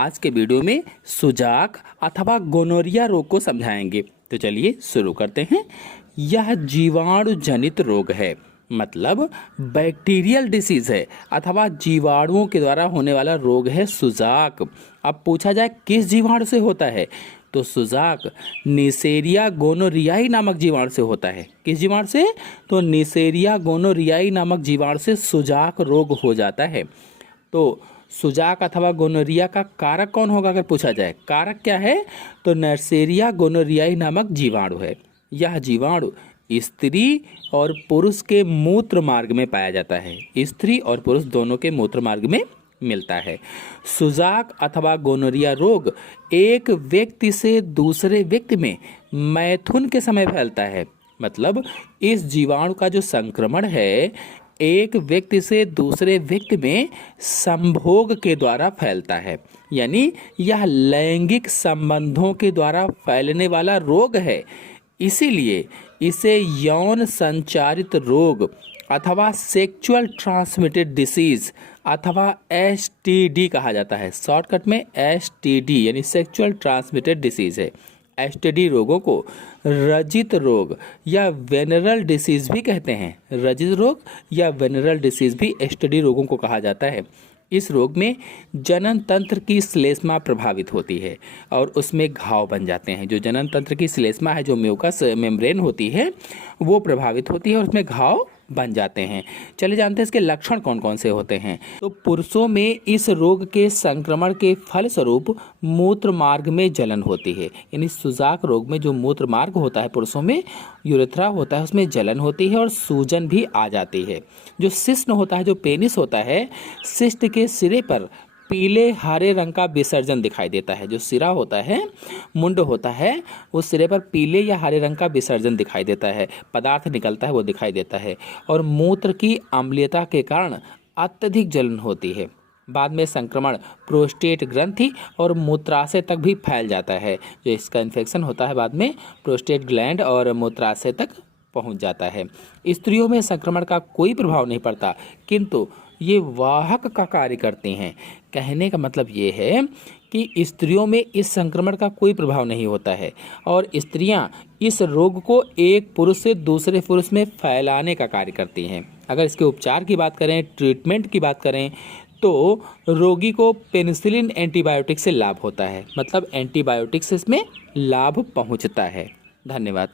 आज के वीडियो में सुजाक अथवा गोनोरिया रोग को समझाएंगे। तो चलिए शुरू करते हैं। यह जीवाणु जनित रोग है, मतलब बैक्टीरियल डिसीज है अथवा जीवाणुओं के द्वारा होने वाला रोग है सुजाक। अब पूछा जाए किस जीवाणु से होता है, तो सुजाक नेसेरिया गोनोरियाई नामक जीवाणु से होता है। किस जीवाणु से? तो नेसेरिया गोनोरियाई नामक जीवाणु से सुजाक रोग हो जाता है। तो सुजाक अथवा गोनोरिया का कारक कौन होगा अगर पूछा जाए? कारक क्या है? तो नेसेरिया गोनोरियाई नामक जीवाणु है। यह जीवाणु स्त्री और पुरुष के मूत्र मार्ग में पाया जाता है। स्त्री और पुरुष दोनों के मूत्र मार्ग में मिलता है। सुजाक अथवा गोनोरिया रोग एक व्यक्ति से दूसरे व्यक्ति में मैथुन के समय फैलता है। मतलब इस जीवाणु का जो संक्रमण है एक व्यक्ति से दूसरे व्यक्ति में संभोग के द्वारा फैलता है, यानी यह लैंगिक संबंधों के द्वारा फैलने वाला रोग है। इसीलिए इसे यौन संचारित रोग अथवा सेक्सुअल ट्रांसमिटेड डिसीज अथवा एसटीडी कहा जाता है। शॉर्टकट में एसटीडी यानी सेक्सुअल ट्रांसमिटेड डिसीज है। एसटीडी रोगों को रजित रोग या वेनरल डिसीज भी कहते हैं। रजित रोग या वेनरल डिसीज भी एसटीडी रोगों को कहा जाता है। इस रोग में जनन तंत्र की श्लेष्मा प्रभावित होती है और उसमें घाव बन जाते हैं। जो जनन तंत्र की श्लेष्मा है, जो म्यूकस मेम्ब्रेन होती है, वो प्रभावित होती है और उसमें घाव बन जाते हैं। चले जानते हैं इसके लक्षण कौन कौन से होते हैं। तो पुरुषों में इस रोग के संक्रमण के फलस्वरूप मूत्र मार्ग में जलन होती है। यानी सुजाक रोग में जो मूत्र मार्ग होता है पुरुषों में, यूरेथ्रा होता है, उसमें जलन होती है और सूजन भी आ जाती है। जो सिस्ट होता है, जो पेनिस होता है, सिस्ट के सिरे पर पीले हरे रंग का विसर्जन दिखाई देता है। जो सिरा होता है, मुंड होता है, उस सिरे पर पीले या हरे रंग का विसर्जन दिखाई देता है, पदार्थ निकलता है वो दिखाई देता है। और मूत्र की अम्लीयता के कारण अत्यधिक जलन होती है। बाद में संक्रमण प्रोस्टेट ग्रंथि और मूत्राशय तक भी फैल जाता है। जो इसका इन्फेक्शन होता है बाद में प्रोस्टेट ग्लैंड और मूत्राशय तक पहुंच जाता है। स्त्रियों में संक्रमण का कोई प्रभाव नहीं पड़ता, किंतु ये वाहक का कार्य करते हैं। कहने का मतलब ये है कि स्त्रियों में इस संक्रमण का कोई प्रभाव नहीं होता है और स्त्रियां इस रोग को एक पुरुष से दूसरे पुरुष में फैलाने का कार्य करती हैं। अगर इसके उपचार की बात करें, ट्रीटमेंट की बात करें, तो रोगी को पेनिसिलिन एंटीबायोटिक से लाभ होता है। मतलब एंटीबायोटिक से इसमें लाभ पहुंचता है। धन्यवाद।